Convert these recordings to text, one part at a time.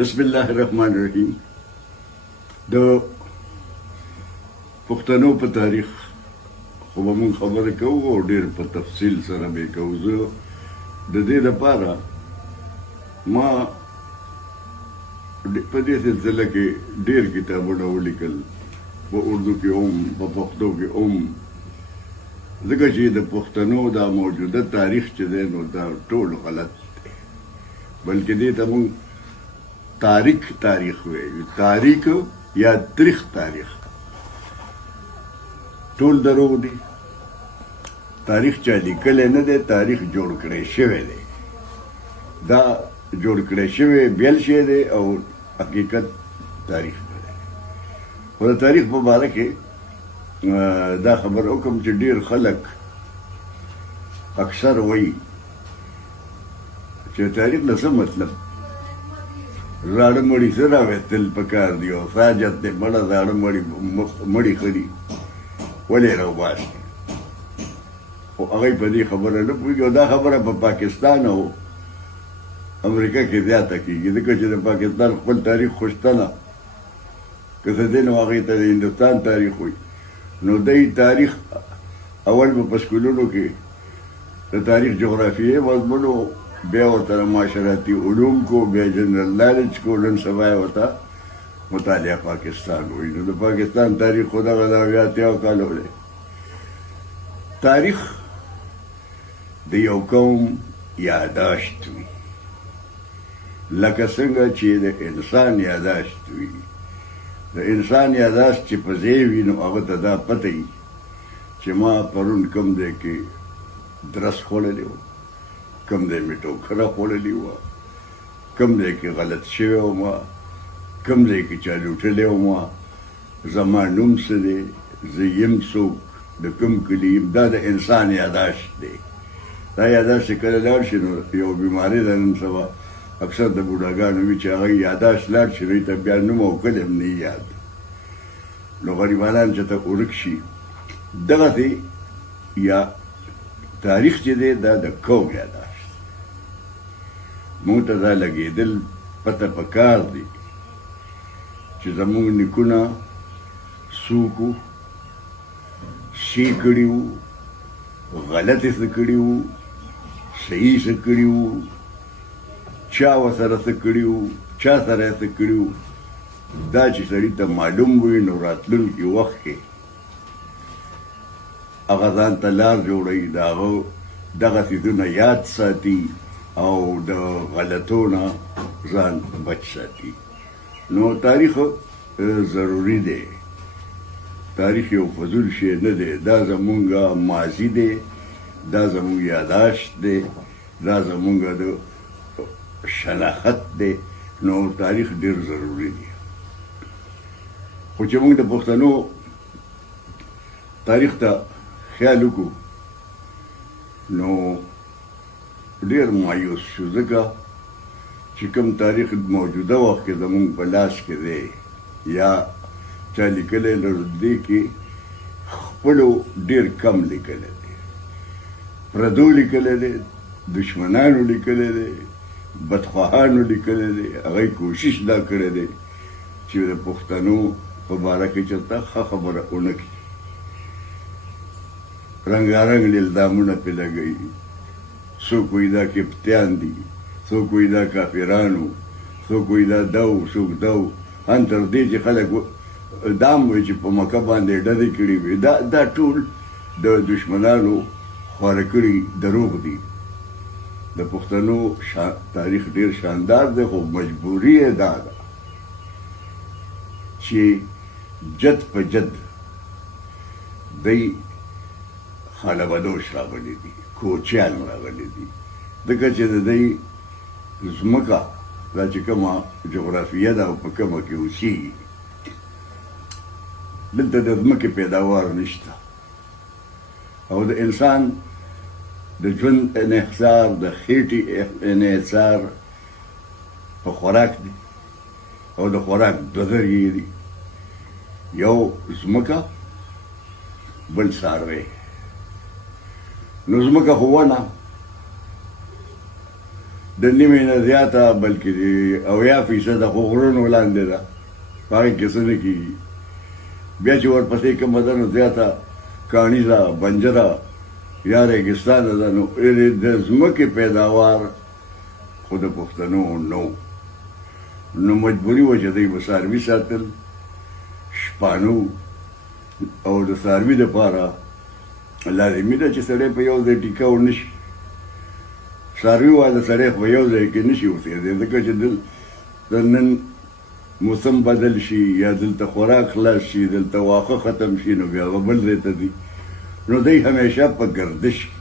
بسم الله الرحمن الرحیم. د پښتنو په تاریخ خو به مونږ خبرې کوو او ډېر په تفصیل سره به یې کوو. زه د دې لپاره ما په دې سلسله کې ډېر کتابونه ولیکل، په اردو کې هم په پښتو کې هم، ځکه چې د پښتنو دا موجوده تاریخ چې دی نو دا ټول غلط دی، بلکې دې ته مونږ تاریخ وایو. تاریخ یا تریخ تاریخ ټول دروغ دي. تاریخ چا لیکلی نه دی، تاریخ جوړ کړی شوی دی. دا جوړ کړی شوی بیل شی دی او حقیقت تاریخ نه دی. خو د تاریخ په باره کې دا خبر وکړم چې ډېر خلک اکثر وایي چې تاریخ نه څه مطلب، زاړه مړي څه راویستل پکار دي او ساجت دی مړه زاړه مړي ښه دي ولې راوباسي. خو هغوی په دې خبره نه پوهېږي او دا خبره په پاکستان او امریکا کې زیاته کېږي، ځکه چې د پاکستان خپل تاریخ خو شته نه، که څه دی نو هغوی ته د هندوستان تاریخ وایي. نو دی تاریخ اول به په سکولونو کې د تاریخ جغرافیې مضمون، بیا ورته معاشرتي علوم کو، بیا جنرال نالج کو، نن سبا یې ورته مطالعه پاکستان وایي. نو د پاکستان تاریخ خو دغه د اویا اتیا کالو دی. تاریخ د یو قوم یاداشت وي، لکه څنګه چې د انسان یاداشت وي. د انسان یاداشت چې په ځای وي نو هغه ته دا پته وي چې ما پرون کوم ځای کې درس خوړلی و، کوم ځای مې ټوکره خوړلې وه، کوم ځای کې غلط شوی وم، کوم ځای کې چا لوټلی وم، زما نوم څه دی، زه یم څوک، د کوم کلي یم. دا د انسان یاداشت دی. دا یاداشت چې کله لاړ شي نو یو بیماري ده نن سبا اکثر د بوډاګانو وي چې هغوی یاداشت لاړ شي دوی ته بیا نوم او کلی هم نه یاد، نو غریبانان چې ته ورک شي. دغسې یا تاریخ چې دی دا د قوم یاداشت. مونږ ته دا لګېدل پته پکار دی چې زمونږ نیکونه څوک وو، څه کړي وو، غلطې څه کړي وو، صحیح څه کړي وو، چا ورسره څه کړي وو، چا سره یې څه کړي وو. دا چې سړي ته معلوم وي نو راتلونکي وخت کې هغه ځان ته لار جوړوي، د هغه دغه څیزونه یاد ساتي او د غلطو نه ځان بچ ساتي. نو تاریخ ضروري دی. تاریخ یو فضول شی نه دی، دا زمونږ ماضي دی، دا زمونږ یاداشت دی، دا زمونږ د شناخت دی. نو تاریخ ډېر ضروري دی. خو چې مونږ د پښتنو تاریخ ته خیال وکړو نو ډېر مایوس شو، ځکه چې کوم تاریخ موجوده وخت کې زمونږ په لاس کې دی یا چا لیکلی نو دې کې خپلو ډېر کم لیکلی دی، پردو لیکلی دی، دشمنانو لیکلی دی، بدخواهانو لیکلی دی. هغوی کوشش دا کړی دی چې د پښتنو په باره کې چېرته ښه خبره ونه کړي. رنګارنګ الزامونه پرې لګوي، څوک وایي دا کپتیان دي، څوک وایي دا کافرانو، څوک وایي دا دو، څوک دو، ان تر دې چې خلک دا هم وایي چې په مکه باندې ډزې کړي وي. دا ټول د دشمنانو خواره کړي دروغ دي. د پښتنو تاریخ ډېر شاندار دی، خو مجبوري یې دا ده چې جد په جد دی خاله بدوش راغلی دي، کوچیان راغلی دي، ځکه چې د دی ځمکه دا چې کومه جغرافیه ده او په کومه کې اوسېږي دلته د ځمکې پیداوار نشته او د انسان د ژوند انحصار، د خېټې انحصار په خوراک دی او د خوراک دوه ذریعې دي، یو ځمکه بل څاروی. نو ځمکه خو ونه د نیمې نه زیاته بلکې د 80% خو غرونو لاندې ده، په هغې کې څه نه کېږي. بیا چې ورپسې کومه ده نو زیاته کاڼیزه بنجره یا ریګستانه ده، نو د ځمکې پیداوار خو د پښتنو نو مجبوري وه چې دوی به څاروي ساتل، شپانو، او د څاروي دپاره لازمي ده چې سړی په یو ځای ټیکه ونه شي. څاروي واده سړی خو یو ځای کې نه شي اوسېدی، ځکه چې د نن موسم بدل شي یا دلته خوراک خلاص شي، دلته واښه ختم شي، نو بیا هغه بل ځای ته ځي. نو دی همیشه په گردش کې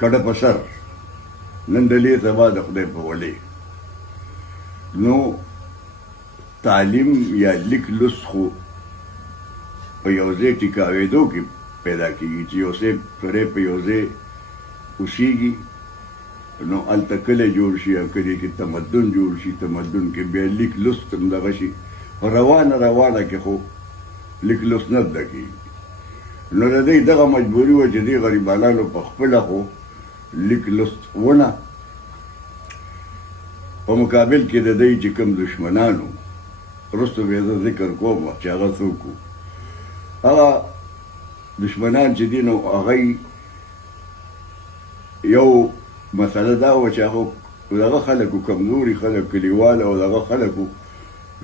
کډه په سر، نن ډلې سبا د خدای په ولې. نو تعلیم یا لیک لوست خو په یو ځای ټیکاوېدو کې پیدا کېږي چې یو سړی په یو ځای اوسېږي، نو هلته کلی جوړ شي او کلی کې تمدن جوړ شي، تمدن کې بیا لیک لوست هم دغه شي. روانه کې خو لیک لوست نه زده کېږي. نو د دوی دغه مجبوري وه چې دې غریبانانو په خپله خو لیک لوست ونه، په مقابل کې د دوی چې کوم دشمنانو، وروسته به زه ذکر کوم چې هغه څوک وو. هغه دشمنان چې دي نو هغوی یو مسله دا وه چې هغه دغه خلک وو، کمزوري خلک، کلیوال او دغه خلک وو،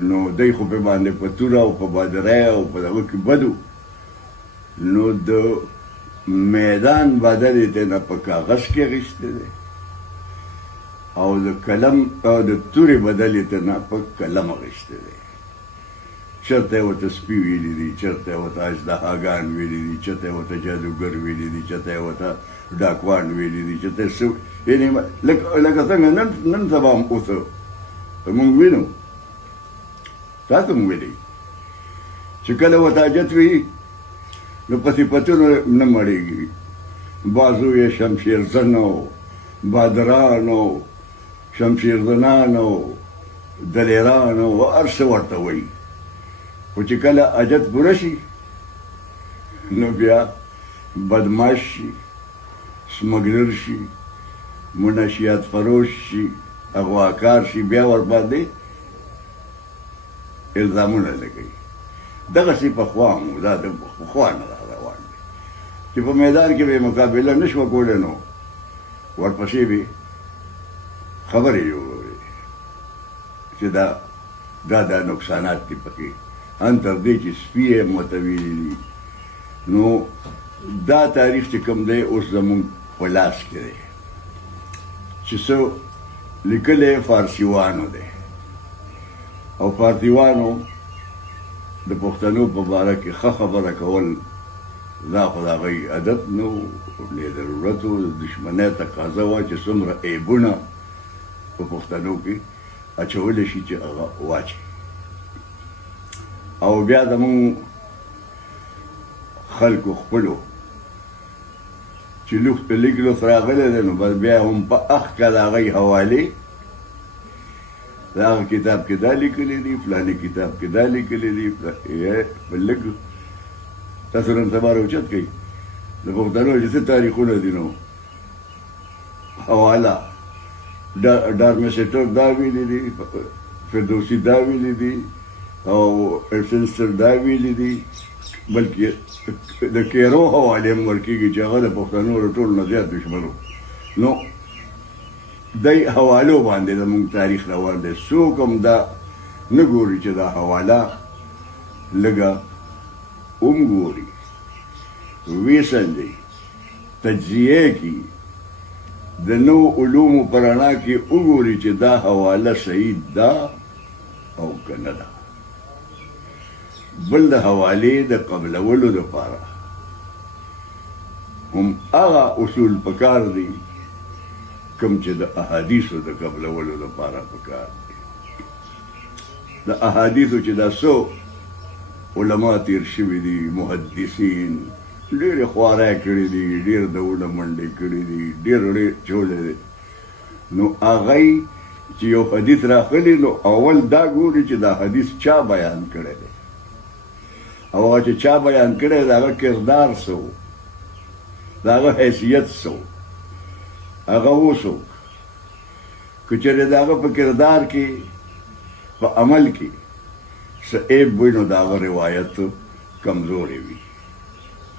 نو دی خو په باندې په توره او په بادرۍ او په دغه کې بد وو. نو د میدان بدل یې ترېنه په کاغذ کې اخیستی دی، او د قلم او د تورې بدل یې ترېنه په قلم اخیستی دی. چېرته یې ورته سپي ویلي دي، چېرته یې ورته اژدهاګان ویلي دي، چېرته یې ورته جادوګر ویلي دي، چېرته یې ورته ډاکوان ویلي دي، چېرته یې څه، یعنې لکه څنګه نن سبا هم اوسه موږ وینو، تاسو هم ویلئ چې کله ورته حاجت وي نو په صفتونو نه مړېږي. بازو یې شمشیرزن و، بادران و، شمشیرزنان و، دلیران و، هر څه ورته وایي. خو چې کله حاجت پوره شي نو بیا بدماش شي، سمګلر شي، منشیات فروش شي، اغواکار شي، بیا ورباندې الزامونه لګوي. دغسې پخوا هم دا د پخوا نه روان دی چې په میدان کې به یې مقابله نه شوه کولی، نو ورپسې به خبرې جوړوي چې دا نقصانات دي پکې، ان تر دې چې سپي یې ماته ویلي دي. نو دا تاریخ چې کوم دی اوس زموږ په لاس کې دی، چې څه لیکلی فارسیوانو دی، او فارسیوانو د پښتنو په باره کې ښه خبره کول دا خو د هغوی عادت نه و، نه ضرورت و، د دشمنۍ تقاضا وه چې څومره عیبونه په پښتنو کې اچولی شي چې هغه واچوي. او بیا زموږ خلکو خپلو چې لیک لوست راغلی دی، نو بس بیا هم په اخ که د هغوی حوالې، د هغه کتاب کې دا لیکلی دي، فلاني کتاب کې دا لیکلی دي، په لږ تاسو نن سبا راوچت کوئ د پښتنو چې څه تاریخونه دي، نو حواله ډارمیسټر دا ویلي دي، فردوسي دا ویلي دي، او ایسنسر دا ویلي دي، بلکې د کیرو حوالې هم ورکېږي چې هغه د پښتنو د ټولو نه زیات دشمن و. نو دی حوالو باندې زموږ تاریخ روان دی. څوک هم دا نه ګوري چې دا حواله لږه وګوري، ویسنجي، تجزیه کړي، د نوو علومو په رڼا کې وګوري چې دا حواله صحیح ده او که نه ده. بل د حوالې د قبلولو دپاره هم هغه اصول پکار دي کوم چې د احادیثو د قبلولو دپاره پکار دي. د احادیثو چې دا څو علما تیر شوي دي، محدثین ډېرې خوارۍ کړي دي، ډېر دونه منډې کړي دي، ډېر چولی دی. نو هغوی چې یو حدیث راغلی نو اول دا ګوري چې دا حدیث چا بیان کړی دی، او هغه چې چا بیان کړی د هغه کردار څه و، د هغه حیثیت څه و، هغه و څوک، که چېرې د هغه په کردار کې په عمل کې څه عیب وي نو د هغه روایت کمزورې وي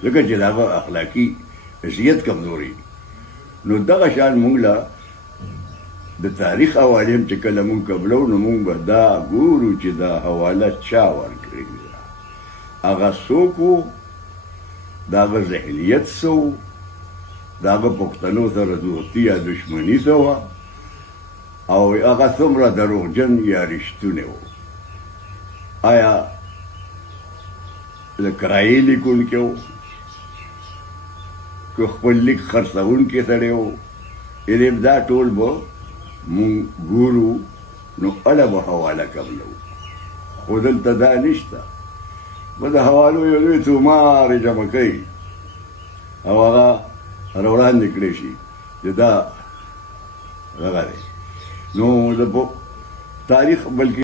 ځکه چې د هغه اخلاقي حیثیت کمزورې نو دغه شان مونږ له د تاریخ حوالې هم چې کله مونږ قبلو نو مونږ به دا ګورو چې دا حواله چا ورکړې ده هغه څوک و د هغه ذهنیت څه و د هغه پښتنو سره دوستي یا دشمني څه وه او هغه څومره دروغجن یا رښتونی و آیا د کرایې لیکونکی و که خپل لیک خرڅوونکی سړی و یعنې دا ټول به مونږ ګورو نو اله به حواله قبلو خو دلته دا نشته به د حوالو یو لوی څومار جمع کوي او هغه راوړاندې کړی شي چې دا هغه دی نو د تاریخ بلکې